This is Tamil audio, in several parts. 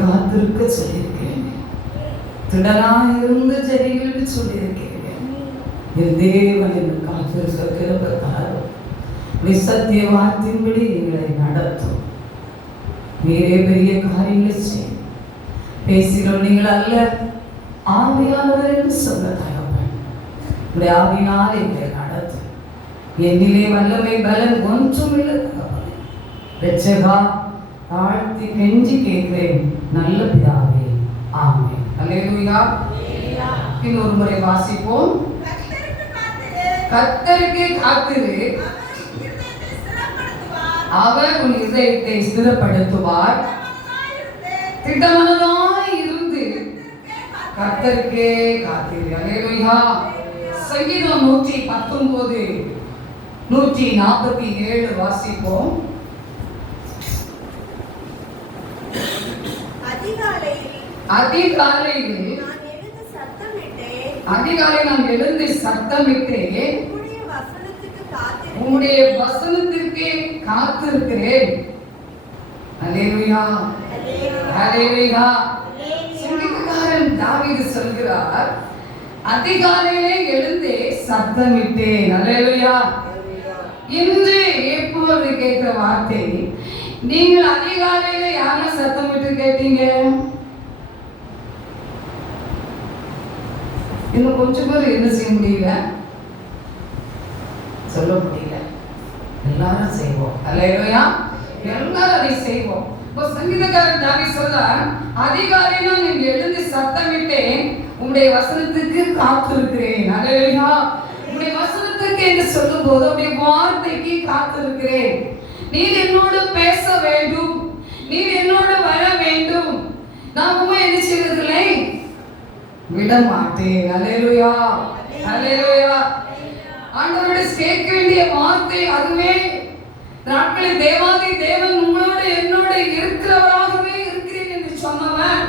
காத்திருக்க சொல்லியிருக்கிறேன். திடனாயிருந்து ஜெரிகளுக்கு சொல்லியிருக்கிறேன். என் தேவன் என்று காத்திருக்க கிருபைத்தாரும் நிசத்திய வார்த்தையின்படி எங்களை நடத்தும். வேறே பெரிய காரியங்களை செய்யும். பேசுகிறோம் நீங்கள் அல்ல, ஆவியானவர் என்று சொல்ல தகவல். உடைய ஆவியினால் எங்களை நடத்தும். என்னிலே வல்லமை பலன் ஒன்றும் இல்லை தகவல். வெச்சகா தாழ்த்தி கெஞ்சி கேட்கிறேன் நல்ல பிதாவே, ஆமென். அல்லேலூயா. இன்னொரு முறை வாசிப்போம். கர்த்தருக்கு காத்திரு, அவர் உன் இதயத்தை ஸ்திரப்படுத்துவார். திடமனதாய் இருந்து கர்த்தருக்கே காத்திரு. அல்லேலூயா. சங்கீதம் 119 147 வாசிப்போம். அதிகாலை நான் எழுந்து சத்தமிட்டேன், உம்முடைய வசனத்திற்கு காத்திருக்கிறேன். அல்லேலூயா, அல்லேலூயா. சங்கீதக்காரன் தாவீது சொல்கிறார், அதிகாலையிலே எழுந்து சத்தமிட்டேன். அல்லேலூயா. இன்று எப்போது கேட்கிற வார்த்தை, நீங்கள் அதிகாலையில யார சத்தமிட்டு கேட்டீங்க? இன்னும் கொஞ்சம் பேர் என்ன செய்ய முடியல, சொல்ல முடியல. எல்லாரும் செய்வோம். அல்லேலூயா. எல்லாரும் அதை செய்வோம். இப்போ சங்கீதக்காரன் தாவீது சொல்றார், அதிகாலையில நான் எழுந்து சத்தமிட்டேன், உம்முடைய வசனத்துக்கு காத்திருக்கிறேன். அல்லேலூயா. உம்முடைய வசனத்துக்கு என்று சொல்லும் போது உம்முடைய வார்த்தைக்கு காத்திருக்கிறேன். நீர் என்னோடு பேச வேண்டும், நீர் என்னோடு வர வேண்டும். நான் உண்மை என்ன செய்வதில்லை, விட மாட்டேன். அல்லேலூயா, அல்லேலூயா. ஆண்டவரோட கேட்க வேண்டிய வார்த்தை அதுவே. நாட்களில் தேவாதி தேவன் உங்களோடு என்னோட இருக்கிறவராகவே இருக்கிறேன் என்று சொன்னவன்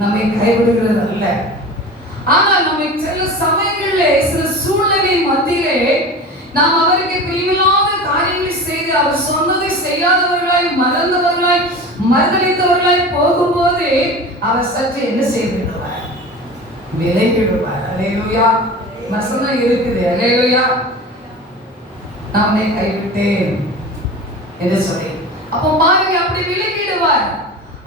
நம்மை கைவிடுகிறது அல்ல. ஆனால் நம்மை சில சமயங்களிலே சில சூழ்நிலை மத்தியிலே நாம் அவருக்கு பிரியமில்லாத காரியங்களை செய்து அவர் சொன்னதை செய்யாதவர்களாய் மறந்தவர்களாய் மறுதளித்தவர்களாய் போகும்போது அவர் சற்று என்ன செய்துவிடுவார், விலகிடுவார். அல்லேலூயா. வசனம் இருக்குது. அல்லேலூயா. நாமே கைவிட்டேன் என்று சொல்லி அப்போ பாருங்க, அப்படி விலகிடுவார்.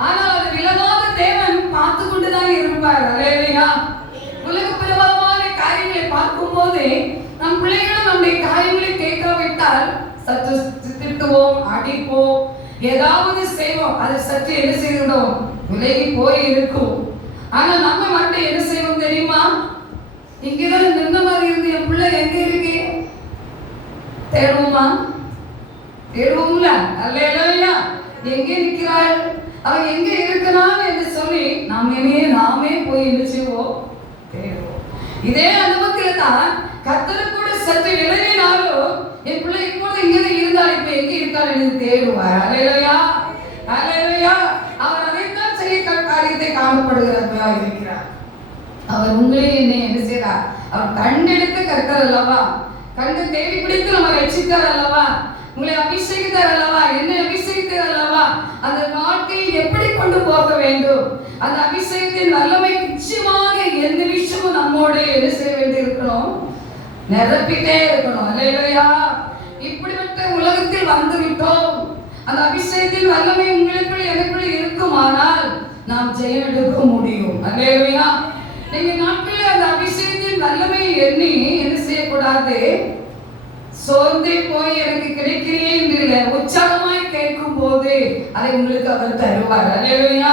ஆனால் அது விலகாத தேவன் பார்த்து கொண்டுதான் இருப்பார். அல்லேலூயா. உலக பிரபலமான காரியங்களை பார்க்கும் போது நம் பிள்ளைகளும் நம்முடைய காரியங்களை கேட்காவிட்டால் சற்று திட்டுவோம், அடிப்போம், ஏதாவது செய்வோம். அதை சற்று என்ன செய்துவிடும், விலகி போய் இருக்கும். ஆனா நம்ம மட்டும் என்ன செய்வோம் தெரியுமா, இங்கதான் நின்ன மாதிரி இருந்து என் பிள்ளை எங்க இருக்கு தேடுவோமா, தேடுவோம்ல. அல்லேலூயா. எங்கே நிற்கிறாள், அவன் எங்க இருக்கிறான் என்று சொல்லி நாமே போய் என்ன செய்வோம், தேடுவோம். இதே அனுபவத்தில் தான் கர்த்தர் கூட சற்று விலகினாலும் என் பிள்ளை இப்போது இங்கே இருந்தால் இப்ப எங்க இருக்காள் என்று தேடுவார். அல்லேலூயா, அல்லேலூயா. அவர் அதைத்தான் செய்ய காரியத்தை காணப்படுகிறவராக இருக்கிறார். அவர் உங்களே என்னை என்ன செய்கிறார்? அவர் கண்டெடுத்த கர்த்தர் அல்லவா, கண்டு தேடி பிடித்து நம்ம ரட்சித்தார் அல்லவா, உங்களை அபிஷேகித்தார் அல்லவா, என்னை அபிஷேகித்தார் அல்லவா. அந்த வாழ்க்கையை எப்படி கொண்டு போக வேண்டும், அந்த அபிஷேகத்தின் வல்லமை நிச்சயமாக எந்த நிமிஷமும் நம்மோடு என்ன செய்ய வேண்டி இருக்கணும், நிரப்பிட்டே இருக்கணும். அல்லேலூயா. இப்படிப்பட்ட உலகத்தில் வந்து விட்டோம். அந்த அபிஷேகத்தின் வல்லமை உங்களுக்குள் எனக்குள் இருக்குமானால் நாம் ஜெயம் எடுக்க முடியும். அல்லேலூயா. நீங்க நாட்களில் அந்த அபிஷேகத்தின் வல்லமை எண்ணி என்ன செய்யக்கூடாது, சோர்ந்தே போய் எனக்கு கிடைக்கிறேன் என்று உற்சாகமாய் கேட்கும் போது அதை உங்களுக்கு அவர் தருவார். அல்லேலூயா.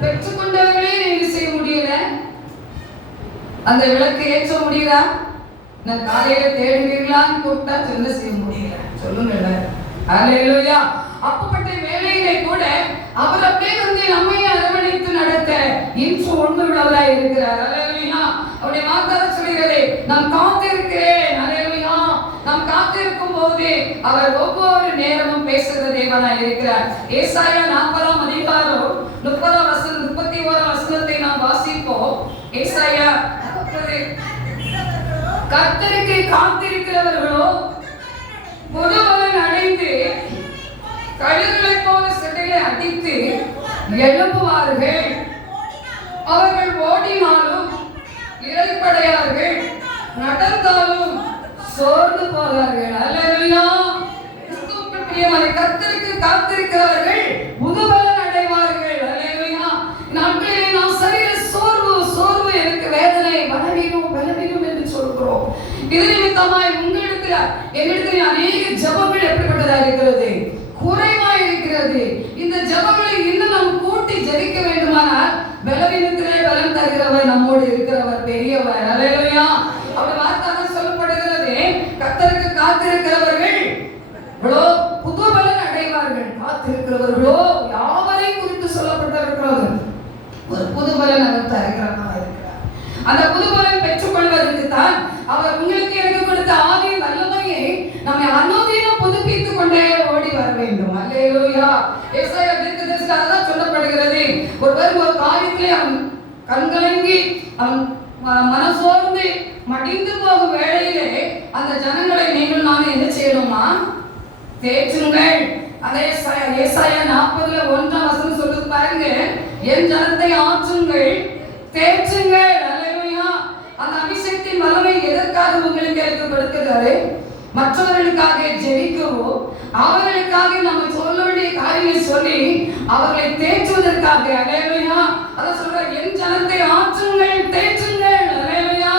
பெற்றுக்கொண்டவர்களே என்ன செய்ய முடியல, அந்த விளக்கு ஏற்ற முடியல, நான் காலையில தேடுவீர்களான்னு கூப்பிட்டா என்ன செய்ய முடியல, சொல்லுங்க. அல்லேலூயா. அப்பப்பட்ட வேலையிலே கூட அவர் அப்படியே வந்து நம்மை அரவணைத்து நடத்த இன்று ஒன்று உள்ளவராய் இருக்கிறார். அல்லேலூயா. அவருடைய வார்த்தை சொல்கிறது, நான் காத்திருக்கிறேன். அல்லேலூயா. நாம் காத்திருக்கும் போது அவர் ஒவ்வொரு நேரமும் பேசுகிற தேவனாய் இருக்கிறார். ஏசாயா 40ஆம் அதிகாரம் 30ஆம் வசனம் 31ஆம் வசனத்தை நாம் வாசிப்போம். ஏசாயா 40. கர்த்தருக்கு காத்திருக்கிறவர்களோ புதுபலன் அடைந்து கழுகுகளை போல சிறையை அடித்து எழும்புவார்கள். அவர்கள் ஓடினாலும் இளைப்படையார்கள், நடந்தாலும் சோர்ந்து போவார்கள். அல்லேலூயா. கிறிஸ்துவுக்குள் பிரியமானவர்களே, கர்த்தருக்கு காத்திருக்கிறவர்கள் புதுபலன் அடைவார்கள். அல்லேலூயா. நாட்களிலே நாம் சரீர சோர்வு எனக்கு வேதனை, பலவீனம் என்று சொல்கிறோம். இது நிமித்தமாய் என்னிடத்தில் அநேக ஜெபங்கள் எப்படிப்பட்டதாக இருக்கிறது, குறைவாய் இருக்கிறது. இந்த ஜெபங்களை இன்னும் நாம் கூட்டி ஜெபிக்க வேண்டுமானால் பலவீனத்திலே பலன் தருகிறவர் நம்மோடு இருக்கிறவர் பெரியவர். அல்லேலூயா. அவர் வார்த்தை சொல்லப்படுகிறது, கர்த்தருக்கு காத்திருக்கிறவர்கள் புது பலன் அடைவார்கள். காத்திருக்கிறவர்களோ யாவரையும் குறித்து சொல்லப்பட்டிருக்கிறது. ஒரு புது பலன் அவர் தருகிறவராக இருக்கிறார். அந்த புது பலன் பெற்றுக் கொள்வதற்கு தான் அவர் உங்களுக்கு எனக்கு கொடுத்த ஆதி வல்லமையை நம்மை அனுதினம் புதுப்பித்துக் கொண்டே ஓடி வர வேண்டும். அல்லேலூயா. ஏசாயா தீர்க்கதரிசியாக தான் சொல்லப்படுகிறது, ஒருவர் ஒரு காரியத்திலே அவன் கண்கலங்கி அவன் மனசோர்ந்து மடிந்து போகும் வேளையிலே அந்த ஜனங்களை நீங்கள் நானும் என்ன செய்யணுமா, தேற்றுங்கள். அதே ஏசாயா 40ல 1ஆம் வசனம் சொல்லுது பாருங்க, என் ஜனத்தை ஆற்றுங்கள், தேற்றுங்கள். அல்லேலூயா. அந்த அபிஷேகத்தின் வல்லமை எதற்காக உங்களுக்கு எனக்கு கொடுக்கிறாரு? மற்றவர்களுக்காக ஜெபிக்கவோ, அவர்களுக்காக நம்ம சொல்ல வேண்டிய காரியங்களை சொல்லி அவர்களை தேற்றுவதற்காக. அல்லேலூயா. அத சொல்ற, என் ஜனத்தை ஆற்றுங்கள், தேற்றுங்கள். அல்லேலூயா.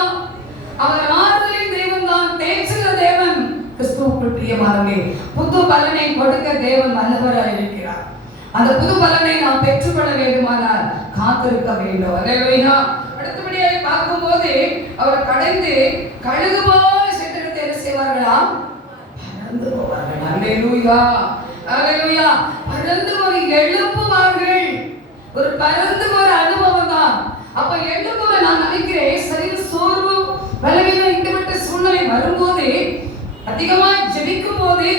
அவர் ஆறுதலின் தேவன் தான், தேற்றுகிற தேவன். கிறிஸ்துவுக்குள் பிரியமானவர்களே, புது பலனை கொடுக்க தேவன் வல்லவராய் இருக்கிறார். அந்த புது பலனை நாம் பெற்றுக்கொள்ள வேண்டுமானால் காத்திருக்க வேண்டும். அல்லேலூயா. அடுத்தபடியாக பார்க்கும்போது அவர் கடைந்து கழுகு போல சென்றெடுத்து என்ன செய்வார்களாம், பறந்து போவார்கள். அல்லேலூயா. அல்லேலூயா. பறந்து போய் எழும்புவார்கள். ஒரு பறந்து போற அனுபவம் தான். அப்ப எழும்புற நான் நினைக்கிறேன், சரீர சோர்வு பலவீனம் இப்படிப்பட்ட சூழ்நிலை வரும்போது அதிகமாக ஜெபிக்கும் போது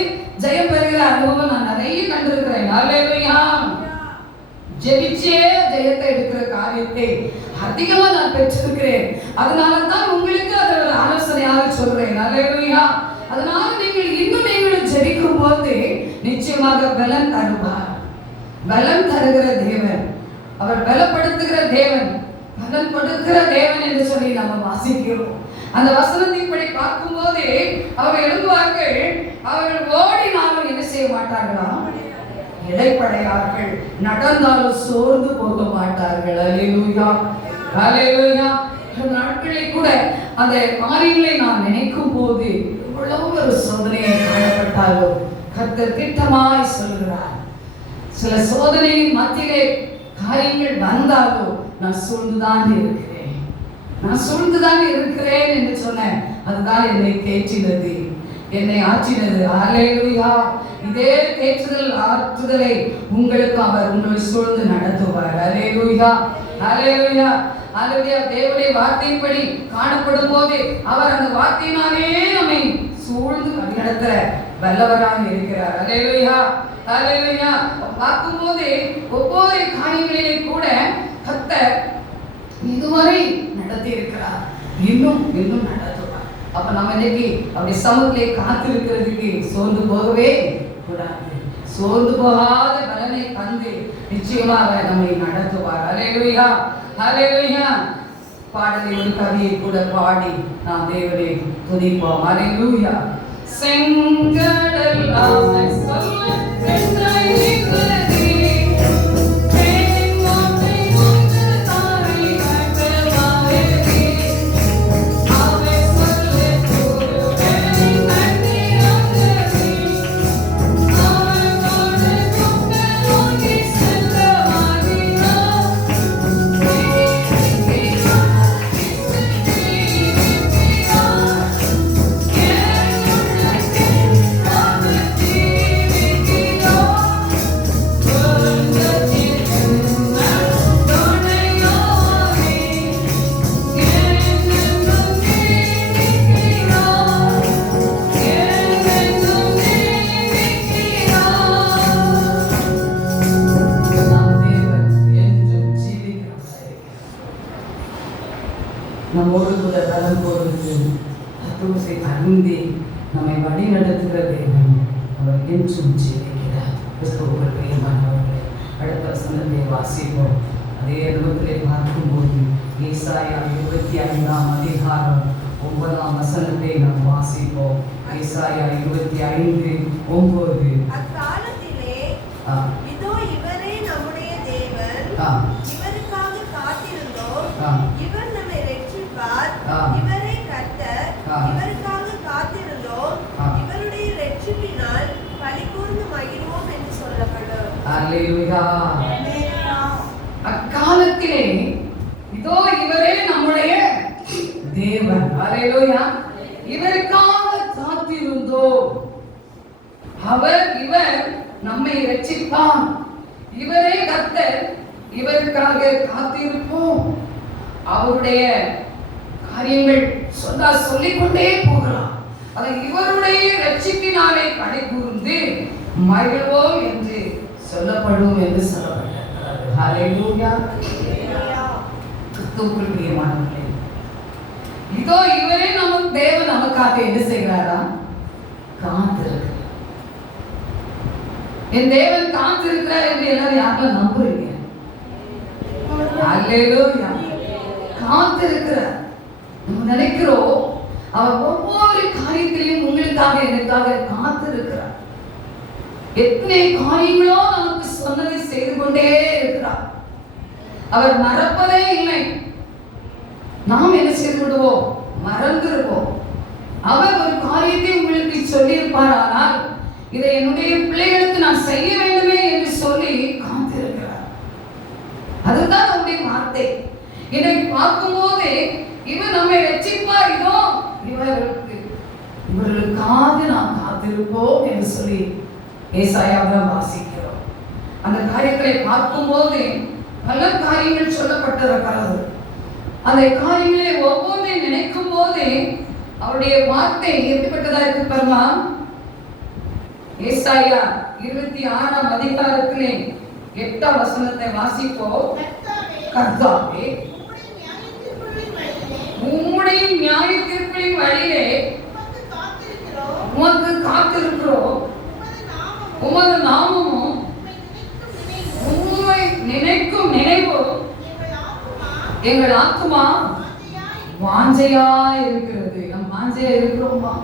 ஜெயம் பெறுகிற அனுபவம் நான் நிறைய கண்டிருக்கிறேன். அல்லேலூயா. ஜெபிச்சே ஜெயத்தை எடுக்கிற காரியத்தை அதிகமா நான் பெற்றிருக்கிறேன். அதனால தான் உங்களுக்கு அதை ஒரு ஆலோசனையாக சொல்றேன். அல்லேலூயா. அதனால நீங்கள் ஜெபிக்கும் போது நிச்சயமாக பலன் தருவார். பலன் தருகிற தேவன், அவர் பலப்படுத்துகிற தேவன், பலன் கொடுக்கிற தேவன் என்று சொல்லி நம்ம வாசிக்கிறோம். அந்த வசனத்தின்படி பார்க்கும் போது அவர்கள் எழுதுவார்கள், அவர்கள் ஓடினாலும் என்ன செய்ய மாட்டார்களா, இளைப்படையார்கள், நடந்தாலும் சோர்ந்து போக மாட்டார்கள். அல்லேலூயா. அல்லேலூயா. நாட்களை கூட அந்த காரியங்களை நான் நினைக்கும் போது இவ்வளவு ஒரு சோதனையை காணப்பட்டாலும் கர்த்தர் திட்டமாய் சொல்கிறார், சில சோதனையின் மத்தியிலே காரியங்கள் வந்தாலும் நான் சூழ்ந்துதான் இருக்கிறேன், நான் சூழ்ந்துதான் இருக்கிறேன் என்று சொன்னேன். அதுதான் என்னை தேற்றினது, என்னை ஆற்றினது. அல்லேலூயா. இதே தேற்றுதல் ஆற்றுதலை உங்களுக்கு அவர் உங்களை சூழ்ந்து நடத்துவார். அல்லேலூயா. அல்லேலூயா. அல்லேலூயா. தேவனுடைய வார்த்தையின்படி காணப்படும் போது அவர் அந்த வார்த்தையினாலே நம்மை சூழ்ந்து நடத்த வல்லவராக இருக்கிறார். அல்லேலூயா. அல்லேலூயா. பார்க்கும்போது ஒவ்வொரு காரியங்களிலே கூட இதுவரை நடத்தி இருக்கிறார், இன்னும் இன்னும் நடத்துவார். அப்ப நம்ம இன்னைக்கு அப்படி சமூகத்திலே காத்திருக்கிறதுக்கு சோர்ந்து போகவே கூடாது. சோர்ந்து போகாத பலனை தந்து நிச்சயமாக நம்மை நடத்துவார். அல்லேலூயா, அல்லேலூயா. பாடலை ஒரு கவியை கூட பாடி நாம் தேவனை துதிப்போம். அல்லேலூயா. செங்கடல் அவனை சொல்ல வென்றாய் நிற்கிறதே, நம்மோடு கூட பலம் போடுவது தத்துவத்தை அறிந்து நம்மை வழி நடத்துகிற தேவன் அவர் என்றும் ஜீவிக்கிறார். கிறிஸ்துவுக்குள் பிரியமானவர்களே, அடுத்த வசனத்தை வாசிப்போம். அதே அனுபவத்திலே பார்க்கும்போது ஏசாயா 25ஆம் அதிகாரம் 9ஆம் வசனத்தை நாம் வாசிப்போம். ஏசாயா 25:9. அக்காலத்திலே இதோ இவரே நம்முடைய தேவன், இவருக்காக காத்திருந்தோம், இவர் நம்மை ரட்சிப்பார், இவரே கர்த்தர், இவருக்காக காத்திருந்தோம், இவருடைய ரட்சிப்பினால் பலிகூர்ந்து மகிழ்வோம் என்று சொல்லப்படும். அல்லேலூயா. அக்காலத்திலே இதோ இவரே நம்முடைய தேவன். அல்லேலூயா. இவருக்காக காத்திருந்தோம், இவர் நம்மை ரட்சிப்பார், இவரே கர்த்தர், இவருக்காக காத்திருப்போம். அவருடைய காரியங்கள் சொல்லிக்கொண்டே போகலாம். அதை இவருடைய ரட்சிப்பினாலே களி கூர்ந்து மகிழ்வோம் என்று சொல்லப்படும் என்று சொல்லப்பட்டிருக்கிறது. ஹல்லேலூயா. கிறிஸ்துவுக்குள் பிரியமானவர்களே, இதோ இவரே நமக்கு தேவன் நமக்காக என்ன செய்கிறாரா? காத்திருக்கிறார். என் தேவன் காத்திருக்கிறார் என்று எல்லாரும் யாரும் நம்புறீங்க? அல்லேலூயா. காத்திருக்கிறார். நம்ம நினைக்கிறோம் அவர் ஒவ்வொரு காரியத்திலையும் உங்களுக்காக எனக்காக காத்திருக்கிறார். எத்தனை காரியங்களோ நமக்கு சொன்னதை செய்து கொண்டே இருக்கிறார். அவர் மறப்பதே இல்லை. நாம் என்ன செய்து விடுவோம்? மறந்துருவோம். அவர் ஒரு காரியத்தை உங்களுக்கு சொல்லி இருப்பார், ஆனால் இதை என்னுடைய பிள்ளைகளுக்கு நான் செய்ய வேண்டுமே என்று சொல்லி காத்திருக்கிறார். அதுதான் நம்முடைய வார்த்தை. இதை பார்க்கும்போது இவர் நம்மை ரட்சிப்பார், இதோ இவர்களுக்காக நாம் காத்திருப்போம் என்று சொல்லி ஏசாயாவை வாசிக்கிறோம். அந்த காரியங்களை பார்க்கும்போது பல காரியங்கள் சொல்லப்பட்டிருக்கிறது. அந்த காரியங்களை ஒவ்வொன்றையும் நினைக்கும் போது அவருடைய வார்த்தை எப்படிப்பட்டதா இருக்கு பாருமா. ஏசாயா 26ஆம் அதிகாரத்திலே 8ஆம் வசனத்தை வாசிப்போம். கர்த்தாவே, உம்முடைய நியாய தீர்ப்பின் வழியிலே உமக்கு காத்திருக்கிறோம். உமது நாமமும் உம்மை நினைக்கும் நினைவும் எங்கள் ஆத்துமா வாஞ்சையா இருக்கிறது. நம் வாஞ்சையா இருக்கிறோமா?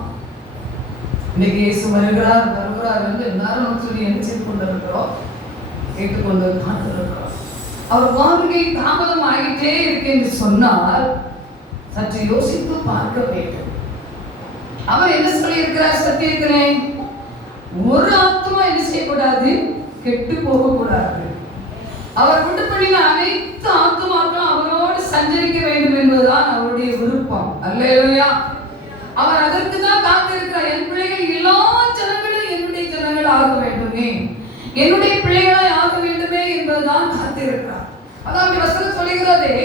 இன்னைக்கு இயேசு வருகிறார் என்று எல்லாரும் சொல்லி நினைச்சிட்டு கொண்டிருக்கிறோம், கேட்டுக்கொண்டு காத்திருக்கிறோம். அவர் வாழ்க்கை தாமதம் ஆகிட்டே இருக்கு என்று சொன்னால் சற்று யோசித்து பார்க்க வேண்டும். அவர் என்ன சொல்லி இருக்கிறார் சத்தியத்திலே? ஒரு ஆத்மா என்ன செய்யக்கூடாது? கெட்டு போகக்கூடாது. அவர் உண்டு பண்ணின அனைத்து ஆத்மாக்களும் அவரோடு சஞ்சரிக்க வேண்டும் என்பதுதான் அவருடைய விருப்பம். அல்லேலூயா. அவர் அதற்கு தான் காத்திருக்கிறார். என் பிள்ளைகள் எல்லா ஜனங்களும் என்னுடைய ஜனங்கள் ஆக வேண்டுமே, என்னுடைய பிள்ளைகளாய் ஆக வேண்டுமே என்பதுதான் காத்திருக்கிறார். அதாவது வசனம் சொல்லுகிறதே,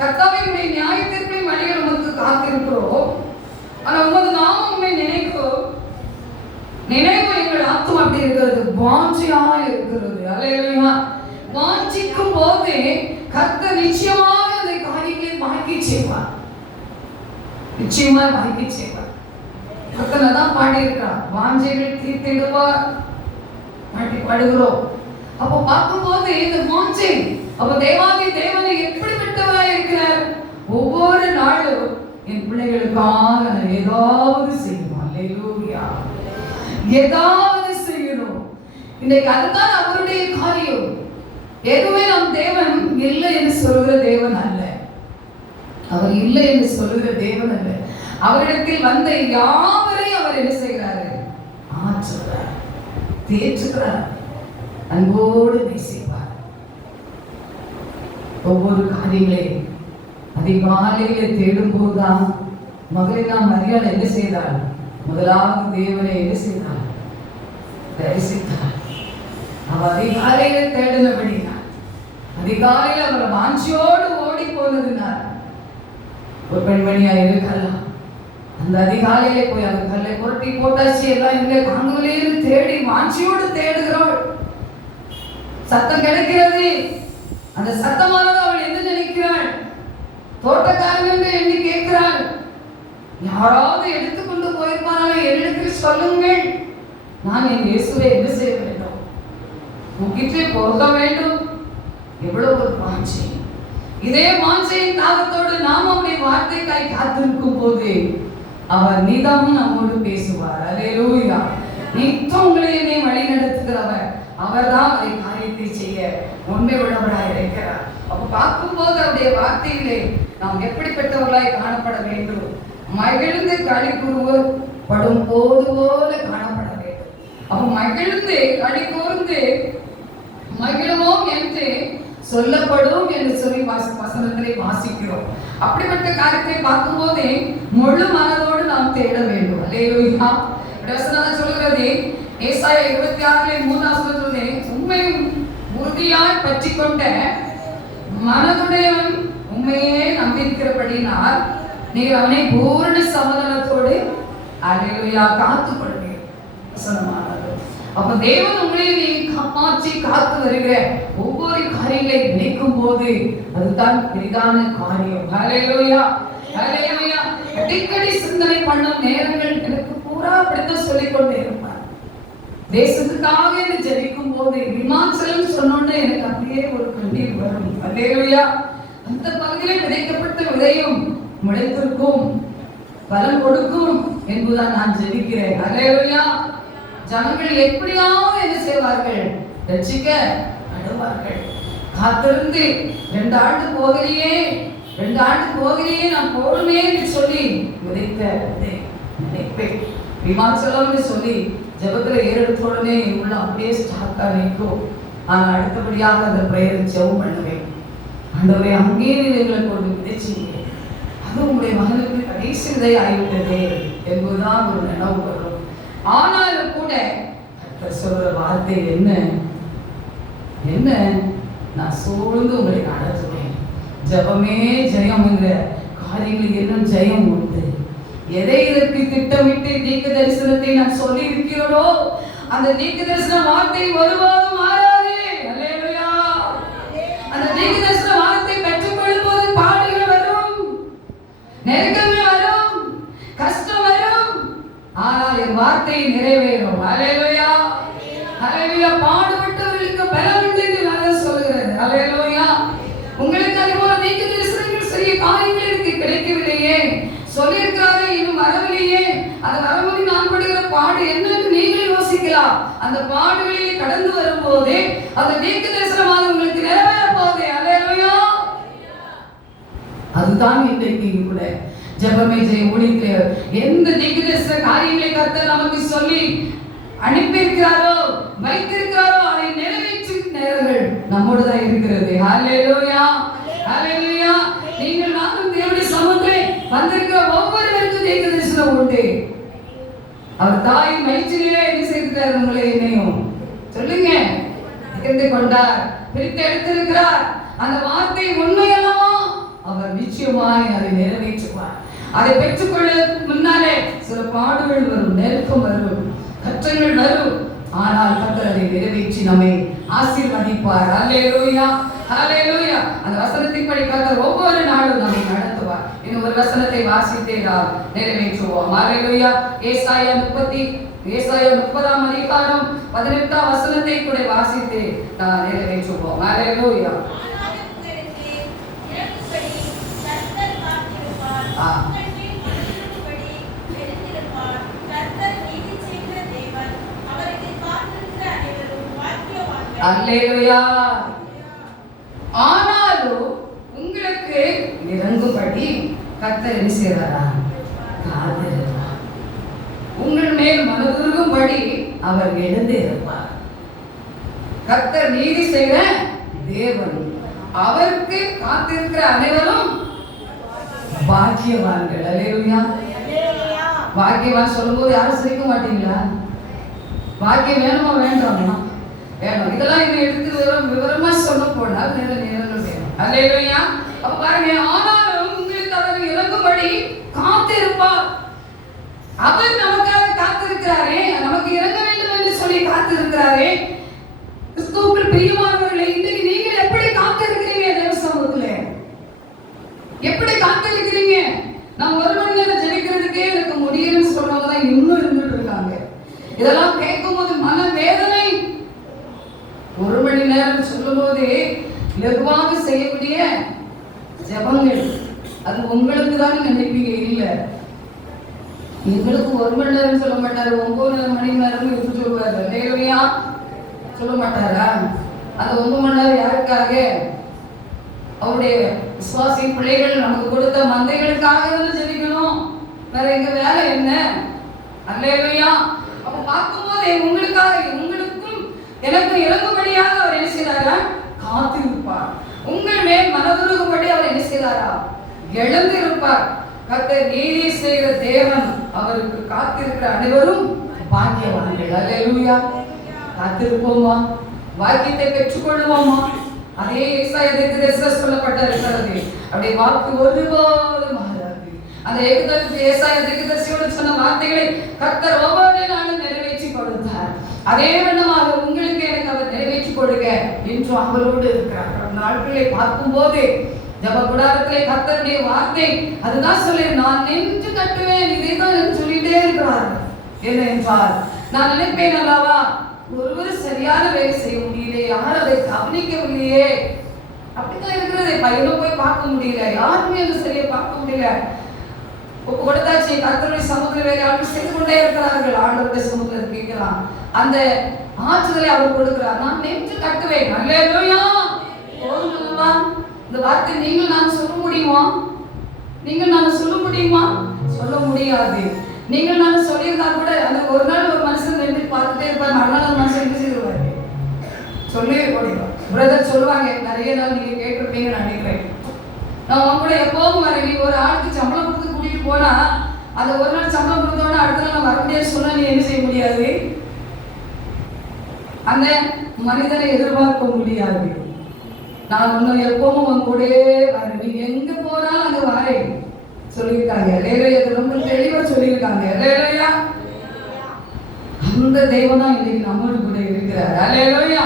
கர்த்தாவே உம்முடைய நியாய தீர்ப்பின் வழியில் உமக்கு காத்திருக்கிறோம், ஆனால் உமது நாமம் உம்மை நினைவு எங்கள் ஆத்மா அப்படி இருக்கிறது, வாஞ்சியா இருக்கிறது. அல்லேலூயா. வாஞ்சிக்கும் போது கர்த்தர் நிச்சயமாக அந்த காரியங்களை வாய்க்கு செய்வார், நிச்சயமா வாய்க்கு செய்வார். பக்கத்துல தான் பாடி இருக்கிறார், வாஞ்சைகள் தீர்த்திடுவார் பாடுகிறோம். அப்போ பார்க்கும்போது இந்த வாஞ்சை, அப்ப தேவாதி தேவனை எப்படிப்பட்டவராய் இருக்கிறார். ஒவ்வொரு நாளும் என் பிள்ளைகளுக்காக நான் ஏதாவது செய்யணும், அல்லேலூயா, ஏதாவது செய்யணும். இன்றைக்கு அதுதான் அவருடைய காரியம். எதுவுமே நம் தேவன் இல்லை என்று சொல்கிற தேவன் அல்ல, அவர் இல்லை என்று சொல்கிற தேவன் அல்ல. அவரிடத்தில் வந்த யாவரையும் அவர் என்ன செய்கிறாரு, ஆற்றுகிறார், தேற்றுகிறார், அன்போடு நேசிப்பார். ஒவ்வொரு காரியங்களையும் அதிகாலையில தேடும் போதுதான் மகளிர் மரியாதை என்ன செய்தாள், முதலாவது தேவனை என்ன செய்தாள், தரிசித்தாள். அவள் அதிகாலையில தேடினபடினார், அதிகாலையில் அவர் வாஞ்சியோடு ஓடி போனதுனார். ஒரு பெண்மணியா இருக்கலாம், அந்த அதிகாலையிலே போய் அந்த கல்லை புரட்டி போட்டாச்சு, எல்லாம் இல்லை, காங்கலேன்னு தேடி வாஞ்சியோடு தேடுகிறாள். சத்தம் கிடைக்கிறது, அந்த சத்தமானது அவள் என்ன நினைக்கிறாள், தோட்டக்காரன் என்று எண்ணி கேட்கிறாள். யாராவது எடுத்துக்கொண்டு போயிருப்பாங்களே, என்னிடத்தில் சொல்லுங்கள், நான் என் இயேசுவை என்ன செய்ய வேண்டும், முக்கிட்டே போக வேண்டும். எவ்வளவு ஒரு வாஞ்சை. இதே வாஞ்சையின் தாகத்தோடு நாம் அவருடைய வார்த்தைக்காய் காத்திருக்கும் போது அவர் நிதமும் நம்மோடு பேசுவார். அல்லேலூயா. நித்தம் உங்களை என்னை வழி நடத்துகிறவர், அவர் தான் அதை காரியத்தை செய்ய உண்மை உள்ளவராய் இருக்கிறார். அப்ப பார்க்கும்போது அவருடைய வார்த்தையிலே நாம் எப்படிப்பட்டவர்களாய் காணப்பட வேண்டும், மகிழ்ந்து களி கூறுவப்படும் போது போல காணப்பட வேண்டும். அப்ப மகிழ்ந்து களி கூர்ந்து மகிழ்வோம் என்று சொல்லப்படும் என்று சொல்லி வசனத்திலே வாசிக்கிறோம். அப்படிப்பட்ட காரியத்தை பார்க்கும் போதே முழு மனதோடு நாம் தேட வேண்டும். அல்லேலூயா. வசனம் சொல்கிறது, ஏசாயா 26:3 உண்மையும் உறுதியாய் பற்றி கொண்ட மனதுடையவன் உண்மையே நம்பியிருக்கிறபடினால் நீர் அவனை பூரண சமாதானத்தோடு அல்லேலூயா காத்துக்கொள்வீர். வசனமானது. அப்ப தேவன் உங்களை நீ காப்பாற்றி காத்து வருகிற ஒவ்வொரு காரியங்களை நினைக்கும் போது அதுதான் பெரிதான காரியம். அல்லேலூயா, அல்லேலூயா. அடிக்கடி சிந்தனை பண்ணும் நேரங்கள் எனக்கு பூரா அப்படித்தான் சொல்லிக் கொண்டே இருப்பார். தேசத்துக்காக என்று ஜெபிக்கும் போது விமாச்சலம் சொன்னோன்னு எனக்கு அப்படியே ஒரு கண்ணீர் வரும். அல்லேலூயா. அந்த பகுதியில் விதைக்கப்பட்ட விதையும் முளைத்திருக்கும், பலன் கொடுக்கும் என்பதுதான் நான் ஜெபிக்கிறேன். அல்லேலூயா. ஜனங்கள் எப்படியாவது என்ன செய்வார்கள், ரட்சிக்க நடுவார்கள். காத்திருந்து 2 ஆண்டு போகலையே, 2 ஆண்டு போகலையே, நான் போடுமே என்று சொல்லி விதைத்த நினைப்பேன். விமாச்சலம்னு சொல்லி ஜபத்துல ஏறெடுத்தோடனே உள்ள அப்படியே ஸ்டார்ட்டா நிற்கும். ஆனால் அடுத்தபடியாக அந்த பிரேயர் ஜெபம் பண்ணுவேன். ஆண்டவரே, அங்கே எங்களை கொண்டு விதைச்சிங்க, அது உங்களுடைய மகனுக்கு கடைசி விதை ஆகிவிட்டதே என்பதுதான் ஒரு நினைவு வரும். ஆனாலும் கூட கர்த்தர் சொல்ற வார்த்தை என்ன என்ன, நான் சூழ்ந்து உங்களை நடத்துவேன். ஜபமே ஜெயம் என்ற காரியங்களுக்கு என்ன ஜெயம் உண்டு. எதை இதற்கு திட்டமிட்டு தீர்க்க தரிசனத்தை நான் சொல்லி இருக்கிறோனோ அந்த தீர்க்க தரிசன வார்த்தை ஒருபோதும் மாறாது. அல்லேலூயா. அந்த தீர்க்க தரிசன வார்த்தை பெற்றுக்கொள்ளும் போது பாடுகள் வரும், நெருக்கங்கள் வரும், கஷ்டம் வரும், ஆனால் என் வார்த்தை நிறைவேறும். அல்லேலூயா, அல்லேலூயா. பாடுபட்டவர்களுக்கு பலன் உண்டு என்று வேதம் சொல்கிறது. அல்லேலூயா. உங்களுக்கு அதுபோல தீர்க்க தரிசனங்கள் செய்ய காரியங்கள் எனக்கு கிடைக்கவில்லையே, சொல்லியிருக்கிறாரே இன்னும் வரவில்லையே, அது வரும்போது நான் படுகிற பாடு என்னன்னு நீங்களே யோசிக்கலாம். அந்த பாடுகளிலே கடந்து வரும்போதே அந்த தீர்க்க தரிசனமாக உங்களுக்கு நிறைவேற போகுது. அல்லேலூயா. அதுதான் இன்றைக்கு கூட ஜெபமே ஜெய ஊழியத்தில் எந்த தீர்க்க தரிசன காரியங்களை கர்த்தர் நமக்கு சொல்லி அனுப்பியிருக்கிறாரோ வைத்திருக்கிறாரோ அதை நிறைவேற்றும் நேரங்கள் நம்மோடு தான் இருக்கிறது. ஹல்லேலூயா, ஹல்லேலூயா. நீங்கள் நானும் தேவனுடைய சமூகத்திலே வந்திருக்கிற ஒவ்வொருவருக்கும் தீர்க்க தரிசனம் உண்டு. அவர் தாயின் வயிற்றிலே என்ன செய்திருக்கிறார், உங்களை என்னையும் சொல்லுங்க தெரிந்து கொண்டார், பிரித்து எடுத்திருக்கிறார். அந்த வார்த்தை உண்மையல்லவா, அவர் நிச்சயமாய் அதை நிறைவேற்றுவார். அதை பெற்றுக்கொள்ள முன்னாலே சில பாடுகள் வரும், நெருக்கம் வரும், கஷ்டங்கள் வரும். ஆனால் கர்த்தர் அதை நிறைவேற்றி நம்மை ஆசீர்வதிப்பார். அல்லேலூயா, அல்லேலூயா. அந்த வசனத்தின்படி கர்த்தர் ஒவ்வொரு நாளும் நம்மை நடத்துவார். இன்னும் ஒரு வசனத்தை வாசித்தே நாம் நிறைவேற்றுவோம். அல்லேலூயா. ஏசாயா 30ஆம் அதிகாரம் 18ஆம் வசனத்தை கூட வாசித்து நாம் நிறைவேற்றுவோம். அல்லேலூயா. அல்லேலூயா. ஆனாலும் உங்களுக்கு இறங்கும்படி கர்த்தர் என்ன செய்வாரா? காத்திருப்பார். உங்கள் மேல் மனதுருகும்படி அவர் எழுந்து இருப்பார். கர்த்தர் நீதி செய்கிற தேவன். அவருக்கு காத்திருக்கிற அனைவரும் பாக்கியவான்கள். அல்லேலூயா. பாக்கியவான் சொல்லும்போது யாரும் சிரிக்க மாட்டீங்களா? பாக்கியம் வேணுமா வேண்டாமா? வேணும். இதெல்லாம் இதை எடுத்து விவரமா சொல்ல போனால் நிறைய நேரங்கள் வேணும். அல்லேலூயா. அப்ப பாருங்க, ஆனாலும் உங்களுக்கு அவர் இறங்கும்படி காத்திருப்பார். அவர் நமக்காக காத்திருக்கிறாரே, நமக்கு இறங்க வேண்டும் என்று சொல்லி காத்திருக்கிறாரே. கிறிஸ்துவுக்குள் பிரியமானவர்களே, இன்றைக்கு நீங்கள் எப்படி காத்திருக்கிறீங்க? தேவ சமூகத்திலே எப்படி காத்திருக்கிறீங்க? நான் ஒரு மணி நேரம் ஜெபிக்கிறதுக்கே எனக்கு முடியலன்னு சொல்றவங்க தான் இன்னும் இருந்துட்டு இருக்காங்க. இதெல்லாம் கேட்கும் போது மன வேதனை. ஒரு மணி நேரம் சொல்லும் போதே லகுவாக செய்யக்கூடிய ஜெபங்கள், அது உங்களுக்கு தான் நினைப்பீங்க. இல்லை, எங்களுக்கு ஒரு மணி நேரம் சொல்ல மாட்டாரு, 9 மணி நேரம் இருக்கு சொல்லுவாரு. நேரடியா சொல்ல மாட்டாரா? அந்த 9 மணி நேரம் யாருக்காக? அவருடைய விசுவாசி பிள்ளைகள் நமக்கு கொடுத்த மந்தைகளுக்காக ஜெபிக்கணும். வேற எங்க வேலை என்ன? அல்லேலூயா. அப்ப பார்க்கும்போது உங்களுக்காக, உங்களுக்கும் எனக்கும் இறங்கும்படியாக அவர் என்ன செய்தாரா? காத்திருப்பார். உங்கள் மேல் மனதுருகும்படி அவர் என்ன செய்தாரா? எழுந்திருப்பார். கர்த்தர் நீதி செய்கிற தேவன். அவருக்கு காத்திருக்கிற அனைவரும் பாக்கியவான்கள். அல்லேலூயா. காத்திருப்போமா? வாக்கியத்தை பெற்றுக்கொள்வோமா? அதே ஏசாயா தீர்க்கதரிசியில் சொல்லப்பட்டிருக்கிறது. அப்படி வாக்கு ஒருபோதும் மாறாது. அந்த ஏசாயா தீர்க்கதரிசியோடு சொன்ன வார்த்தைகளை கர்த்தர் ஒவ்வொரு நாளும் நிறைவேற்றி கொடுத்தார். அதே வண்ணமாக உங்களுக்கு எனக்கு அவர் நிறைவேற்றி கொடுக்க இன்றும் அவரோடு இருக்கிறார். நாட்களை பார்க்கும் போது ஜப கூடாரத்திலே கர்த்தருடைய வார்த்தை அதுதான் சொல்லி, நான் நின்று கட்டுவேன். இதைதான் சொல்லிட்டே இருக்கிறார். என்ன என்றால், நான் நினைப்பேன் அல்லவா, ஒருவர் சரியான வேலை செய்ய முடியல, யாரும் அதை கவனிக்கவில்லையே. அப்படிதான் இருக்கிறது. பையனும் போய் பார்க்க முடியல, யாருமே அதை சரியா பார்க்க முடியல. ஒப்பு கொடுத்தாச்சு. கர்த்தருடைய சமூகத்தில் வேலை ஆட்கள் செய்து கொண்டே இருக்கிறார்கள். ஆண்டவருடைய சமூகத்தில் கேட்கலாம். அந்த ஆற்றுதலை அவர் கொடுக்கிறார். நான் நின்று கட்டுவேன். அல்லேலூயா. போதுமா? இந்த வார்த்தை நீங்கள் நான் சொல்ல முடியுமா? நீங்கள் நான் சொல்ல முடியுமா? சொல்ல முடியாது. நீங்கள் நான் சொல்லியிருந்தா கூட அந்த ஒரு நாள் ஒரு மனுஷன் நின்று பார்த்துட்டே இருப்பார். அதனால அந்த மனுஷன் என்ன செய்வாரு? சொல்லவே முடியும். பிரதர் சொல்லுவாங்க, நிறைய நாள் நீங்க கேட்டிருப்பீங்கன்னு நினைக்கிறேன். நான் உங்க கூட எப்போவும் வரேன். நீ ஒரு ஆளுக்கு சம்பளம் கொடுத்து கூட்டிட்டு போனா, அந்த ஒரு நாள் சம்பளம் கொடுத்தோன்னா அடுத்த நாள் நான் வர முடியாது சொன்னா நீ என்ன செய்ய முடியாது? அந்த மனிதனை எதிர்பார்க்க முடியாது. நான் ஒன்னும் எப்பவும் உன் கூட வரேன், நீ எங்க போனாலும் அங்க வரேன் சொல்லியிருக்காங்க. லேலையா ரொம்ப தெளிவா சொல்லியிருக்காங்க. லேலையா அந்த தெய்வம் தான் இன்னைக்கு நம்மளோட கூட இருக்கிறார். அல்லேலூயா,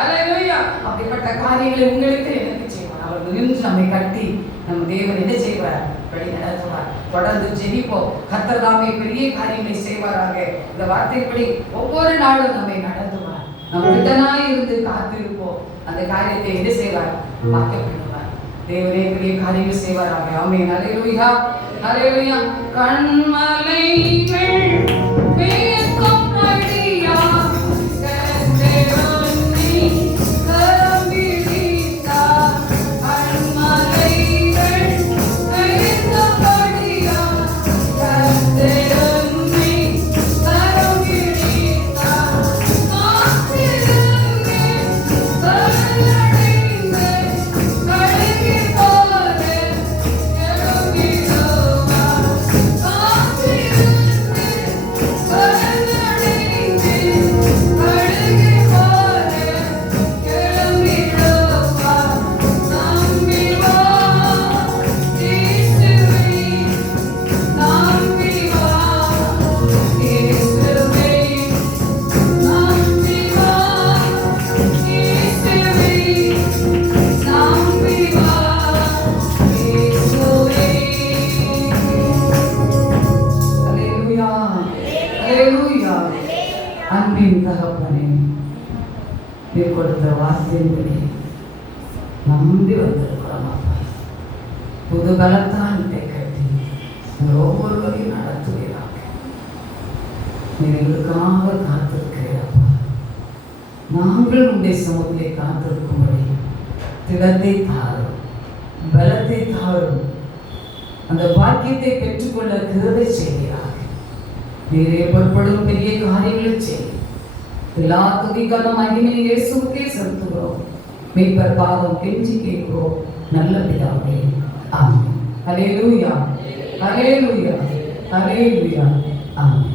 அல்லேலூயா. அப்படிப்பட்ட காரியங்களை உங்களுக்கு எனக்கு செய்வார். அவர் நின்று நம்மை கட்டி நம்ம தேவன் என்ன செய்வார்? வழி நடத்துவார். தொடர்ந்து ஜெபிப்போம். கர்த்தர் தாமே பெரிய காரியங்களை செய்வாராக. இந்த வார்த்தைப்படி ஒவ்வொரு நாளும் நம்மை நடத்துவார். நம்ம விட்டனாய் இருந்து காத்திருப்போம். அந்த காரியத்தை என்ன செய்வார்? பார்க்கப்படுவார். தேவனே பெரிய காரியங்கள் செய்வாராக. ஆமென். அல்லேலூயா, அல்லேலூயா. கண்மலைகள் பேசும் படியா Hallelujah. அன்பின் தகப்பனே, நீர் கொடுத்த வார்த்தையின்படி நம்பி வந்திருக்கிறோம் அப்பா. புது பலத்தான் கட்டி உங்கள் ஒவ்வொருவரையும் நடத்துவீராக. நீர் எங்களுக்காக காத்திருக்கிறீரப்பா. நாங்கள் உடைய சமூகத்தை காத்திருக்கும்படி திடத்தை தாரும், பலத்தை தாரும், அந்த பாக்கியத்தை பெற்றுக்கொள்ள கிருபை செய்கிறார். நீரே பொருட்படும் பெரிய காரியங்களை செய்யும். எல்லா துதிக்கான மகிமையை இயேசுவுக்கே செலுத்துகிறோம். மீட்பர் பாதம் கெஞ்சி கேட்கிறோம் நல்ல பிதாவே. ஆமென். ஹல்லேலூயா, ஹல்லேலூயா, ஹல்லேலூயா. ஆமென்.